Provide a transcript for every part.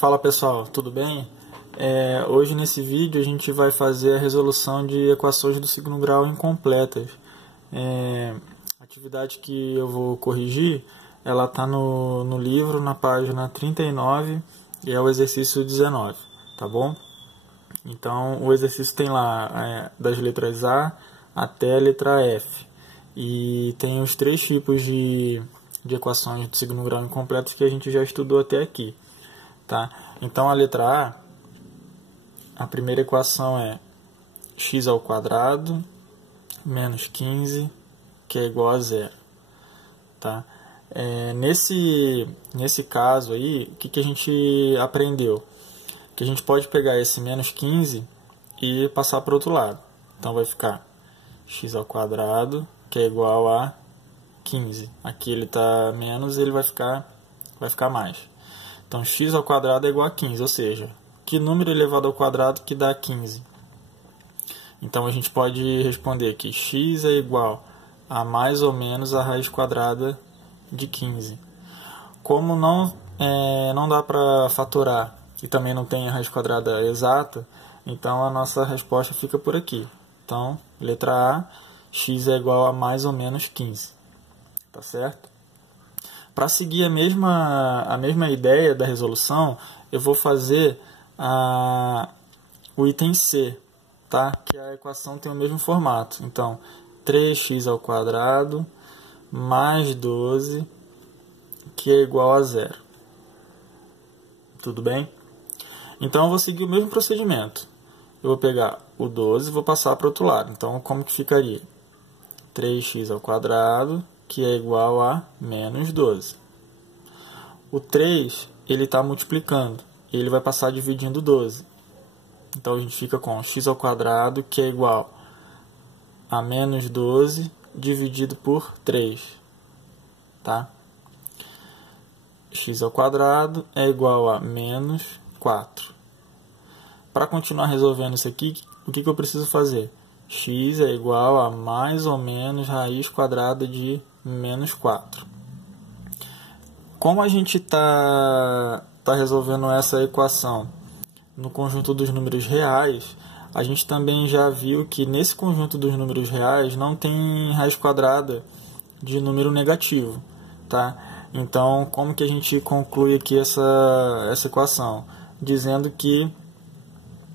Fala pessoal, tudo bem? Hoje nesse vídeo a gente vai fazer a resolução de equações do segundo grau incompletas. A atividade que eu vou corrigir, ela está no livro, na página 39, e é o exercício 19, tá bom? Então o exercício tem lá das letras A até a letra F, e tem os três tipos de equações do segundo grau incompletas que a gente já estudou até aqui. Tá? Então a letra A, a primeira equação é x ao quadrado menos 15, que é igual a zero. Tá? Nesse caso aí, o que a gente aprendeu? Que a gente pode pegar esse menos 15 e passar para o outro lado. Então vai ficar x ao quadrado, que é igual a 15. Aqui ele está menos e ele vai ficar mais. Então, x ao quadrado é igual a 15, ou seja, que número elevado ao quadrado que dá 15? Então, a gente pode responder que x é igual a mais ou menos a raiz quadrada de 15. Como não dá para fatorar e também não tem a raiz quadrada exata, então a nossa resposta fica por aqui. Então, letra A, x é igual a mais ou menos 15. Tá certo? Para seguir a mesma ideia da resolução, eu vou fazer o item C, tá? Que a equação tem o mesmo formato. Então, 3x ao quadrado mais 12, que é igual a zero. Tudo bem? Então, eu vou seguir o mesmo procedimento. Eu vou pegar o 12 e vou passar para o outro lado. Então, como que ficaria? 3x ao quadrado, que é igual a menos 12. O 3, ele está multiplicando, e ele vai passar dividindo 12. Então, a gente fica com x ao quadrado, que é igual a menos 12, dividido por 3. Tá? X ao quadrado é igual a menos 4. Para continuar resolvendo isso aqui, o que eu preciso fazer? X é igual a mais ou menos raiz quadrada de menos 4. Como a gente está resolvendo essa equação no conjunto dos números reais, a gente também já viu que nesse conjunto dos números reais não tem raiz quadrada de número negativo. Tá? Então, como que a gente conclui aqui essa equação? Dizendo que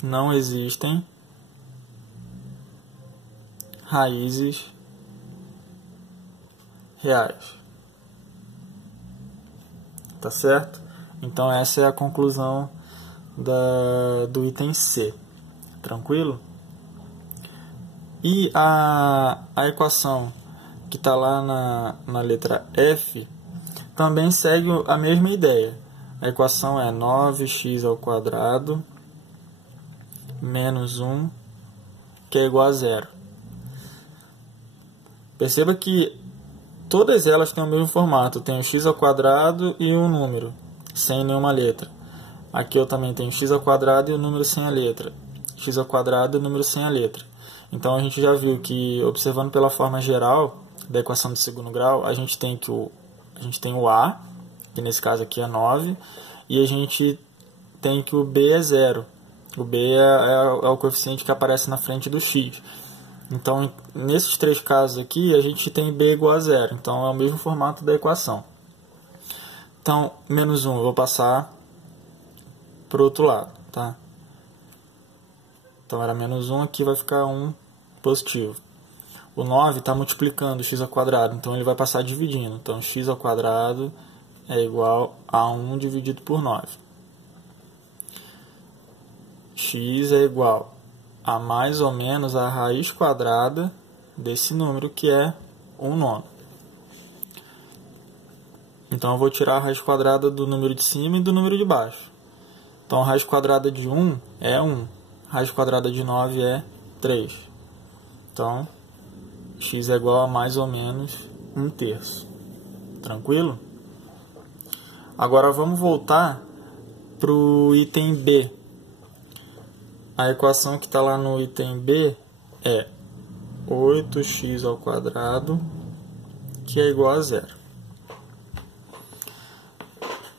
não existem raízes reais. Tá certo? Então essa é a conclusão do item C. Tranquilo? E a equação que está lá na letra F também segue a mesma ideia. A equação é 9x ao quadrado menos 1, que é igual a zero. Perceba que todas elas têm o mesmo formato. Tem o x ao quadrado e um número, sem nenhuma letra. Aqui eu também tenho x ao quadrado e o número sem a letra. X ao quadrado e o número sem a letra. Então a gente já viu que, observando pela forma geral da equação do segundo grau, a gente tem o A, que nesse caso aqui é 9, e a gente tem que o B é 0. O B é o coeficiente que aparece na frente do x. Então, nesses três casos aqui, a gente tem B igual a zero. Então, é o mesmo formato da equação. Então, menos 1 eu vou passar para o outro lado. Tá? Então, era menos 1, aqui vai ficar 1 positivo. O 9 está multiplicando x ao quadrado, então ele vai passar dividindo. Então, x ao quadrado é igual a 1 dividido por 9. X é igual a mais ou menos a raiz quadrada desse número, que é 1/9. Então, eu vou tirar a raiz quadrada do número de cima e do número de baixo. Então, a raiz quadrada de 1 é 1. A raiz quadrada de 9 é 3. Então, x é igual a mais ou menos 1/3. Tranquilo? Agora, vamos voltar para o item B. A equação que está lá no item B é 8x ao quadrado, que é igual a zero.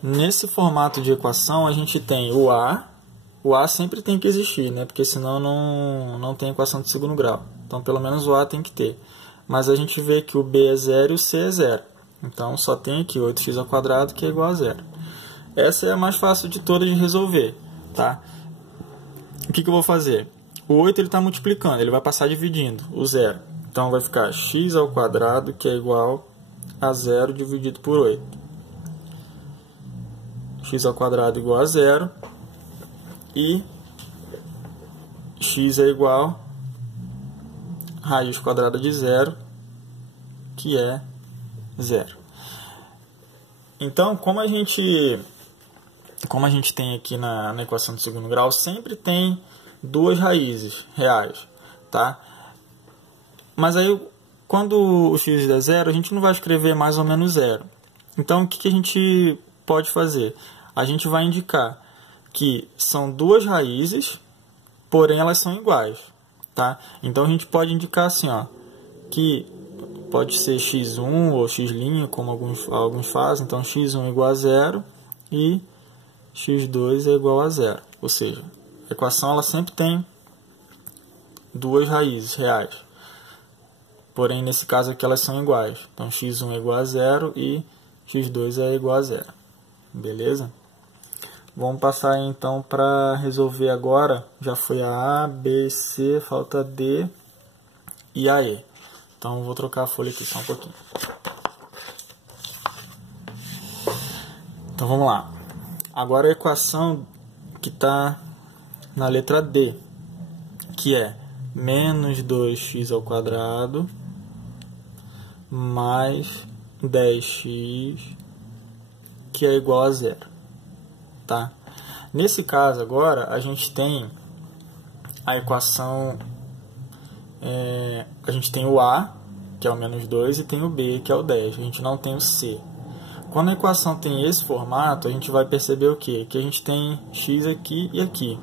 Nesse formato de equação, a gente tem o A sempre tem que existir, né? Porque senão não tem equação de segundo grau. Então, pelo menos o A tem que ter. Mas a gente vê que o B é 0 e o C é 0. Então, só tem aqui 8x² que é igual a 0. Essa é a mais fácil de todas de resolver, tá? O que eu vou fazer? O 8 está multiplicando, ele vai passar dividindo o 0. Então, vai ficar x² que é igual a 0 dividido por 8. x² igual a 0. E x é igual a raiz quadrada de 0, que é 0. Então, como a gente tem aqui na equação de segundo grau, sempre tem duas raízes reais, tá? Mas aí, quando o x der 0, a gente não vai escrever mais ou menos 0. Então, o que a gente pode fazer? A gente vai indicar que são duas raízes, porém elas são iguais, tá? Então a gente pode indicar assim, ó, que pode ser x1 ou x', como alguns fazem. Então x1 é igual a 0 e x2 é igual a 0. Ou seja, a equação ela sempre tem duas raízes reais, porém nesse caso aqui elas são iguais. Então x1 é igual a 0 e x2 é igual a 0. Beleza? Vamos passar então para resolver agora. Já foi a A, B, C, falta D e a E. Então vou trocar a folha aqui só um pouquinho. Então vamos lá. Agora a equação que está na letra D, que é menos 2x² mais 10x, que é igual a 0. Tá? Nesse caso agora a gente tem a equação, a gente tem o A, que é o menos 2, e tem o B, que é o 10. A gente não tem o C. Quando a equação tem esse formato, a gente vai perceber o quê? Que a gente tem x aqui e aqui.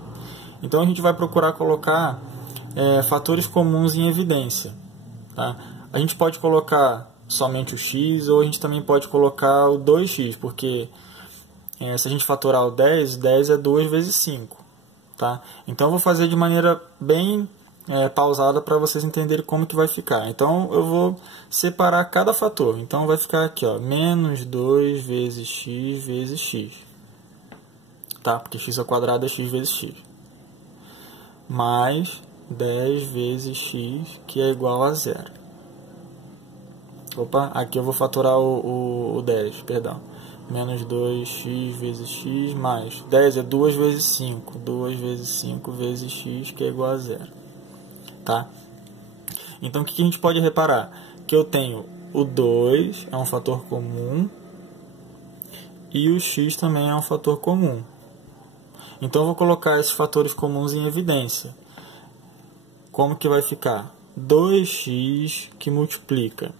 Então a gente vai procurar colocar fatores comuns em evidência. Tá? A gente pode colocar somente o x, ou a gente também pode colocar o 2x, porque se a gente fatorar o 10, 10 é 2 vezes 5. Tá? Então eu vou fazer de maneira bem pausada para vocês entenderem como que vai ficar. Então eu vou separar cada fator. Então vai ficar aqui, ó, menos 2 vezes x, tá? Porque x² é x vezes x. Mais 10 vezes x, que é igual a 0. Opa, aqui eu vou fatorar o 10, perdão. Menos 2x vezes x mais 10 é 2 vezes 5. 2 vezes 5 vezes x, que é igual a 0. Tá? Então, o que a gente pode reparar? Que eu tenho o 2, é um fator comum, e o x também é um fator comum. Então, eu vou colocar esses fatores comuns em evidência. Como que vai ficar? 2x que multiplica.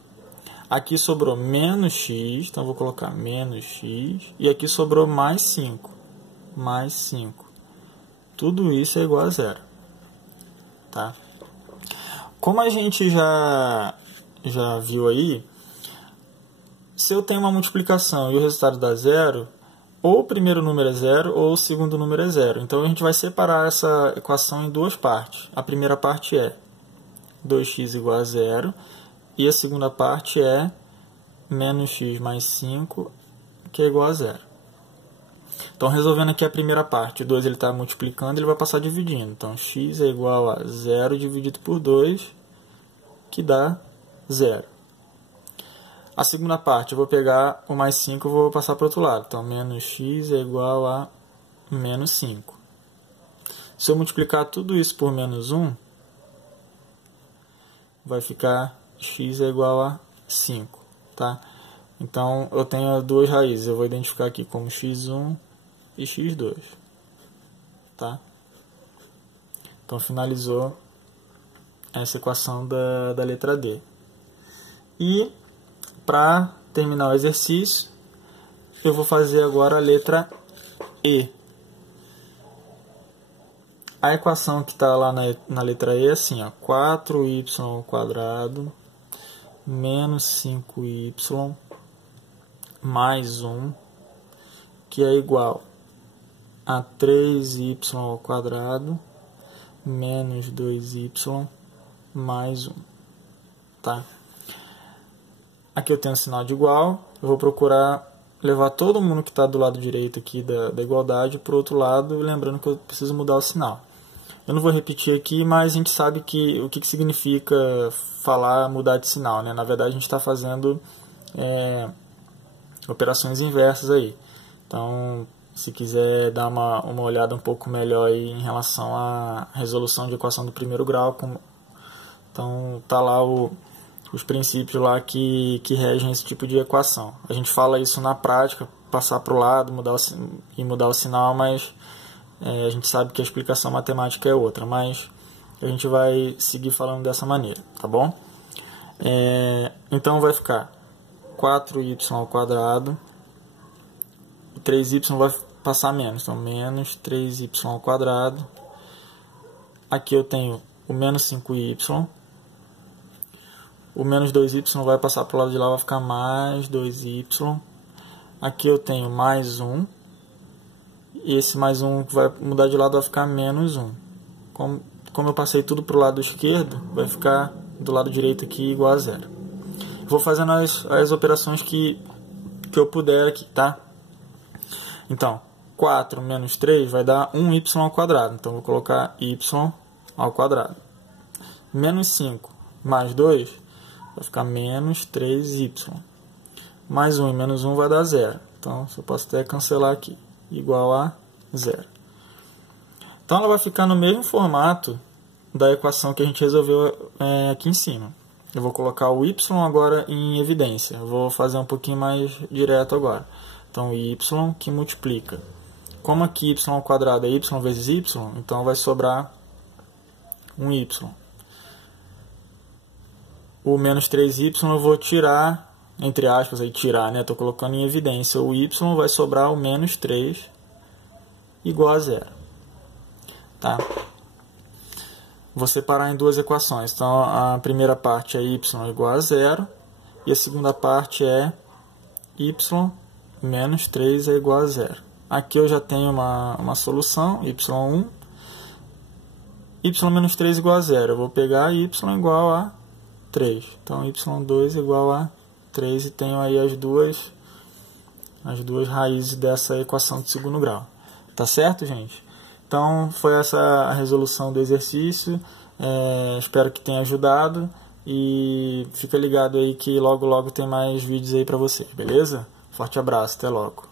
Aqui sobrou menos x, então eu vou colocar menos x. E aqui sobrou mais 5. Mais 5. Tudo isso é igual a 0. Tá? Como a gente já viu aí, se eu tenho uma multiplicação e o resultado dá 0, ou o primeiro número é 0 ou o segundo número é 0. Então a gente vai separar essa equação em duas partes. A primeira parte é 2x igual a 0. E a segunda parte é menos x mais 5, que é igual a 0. Então, resolvendo aqui a primeira parte, o 2 está multiplicando, ele vai passar dividindo. Então, x é igual a 0 dividido por 2, que dá 0. A segunda parte, eu vou pegar o mais 5 e vou passar para o outro lado. Então, menos x é igual a menos 5. Se eu multiplicar tudo isso por menos 1, vai ficar x é igual a 5, tá? Então, eu tenho duas raízes. Eu vou identificar aqui como x1 e x2, tá? Então, finalizou essa equação da letra D. E, para terminar o exercício, eu vou fazer agora a letra E. A equação que está lá na letra E é assim, ó, 4y² menos 5y mais 1, que é igual a 3y ao quadrado menos 2y mais 1. Tá? Aqui eu tenho um sinal de igual, eu vou procurar levar todo mundo que está do lado direito aqui da igualdade para o outro lado, lembrando que eu preciso mudar o sinal. Eu não vou repetir aqui, mas a gente sabe que o que significa falar mudar de sinal, né? Na verdade, a gente está fazendo operações inversas aí. Então, se quiser dar uma olhada um pouco melhor aí em relação à resolução de equação do primeiro grau, então tá lá os princípios lá que regem esse tipo de equação. A gente fala isso na prática, passar para o lado mudar o sinal, mas a gente sabe que a explicação matemática é outra, mas a gente vai seguir falando dessa maneira, tá bom? Então vai ficar 4y ao quadrado, 3y vai passar menos, então menos 3y ao quadrado. Aqui eu tenho o menos 5y, o menos 2y vai passar para o lado de lá, vai ficar mais 2y. Aqui eu tenho mais 1, e esse mais 1 que vai mudar de lado vai ficar menos 1. Como eu passei tudo para o lado esquerdo, vai ficar do lado direito aqui igual a 0. Vou fazendo as operações que eu puder aqui, tá? Então, 4 menos 3 vai dar 1y ao quadrado. Então, vou colocar y ao quadrado. Menos 5 mais 2 vai ficar menos 3y. Mais 1 e menos 1 vai dar 0. Então, eu posso até cancelar aqui. Igual a 0. Então, ela vai ficar no mesmo formato da equação que a gente resolveu aqui em cima. Eu vou colocar o y agora em evidência. Eu vou fazer um pouquinho mais direto agora. Então, y que multiplica. Como aqui y ao quadrado é y vezes y, então vai sobrar um y. O menos 3y eu vou tirar, entre aspas, aí tirar, né? Estou colocando em evidência. O y vai sobrar o menos 3 igual a 0. Tá? Vou separar em duas equações. Então, a primeira parte é y igual a 0. E a segunda parte é y menos 3 é igual a 0. Aqui eu já tenho uma solução, y1. Y menos 3 igual a 0. Eu vou pegar y igual a 3. Então, y2 igual a 3. E tenho aí as duas raízes dessa equação de segundo grau. Tá certo, gente? Então, foi essa a resolução do exercício. Espero que tenha ajudado. E fica ligado aí que logo tem mais vídeos aí pra você, beleza? Forte abraço, até logo.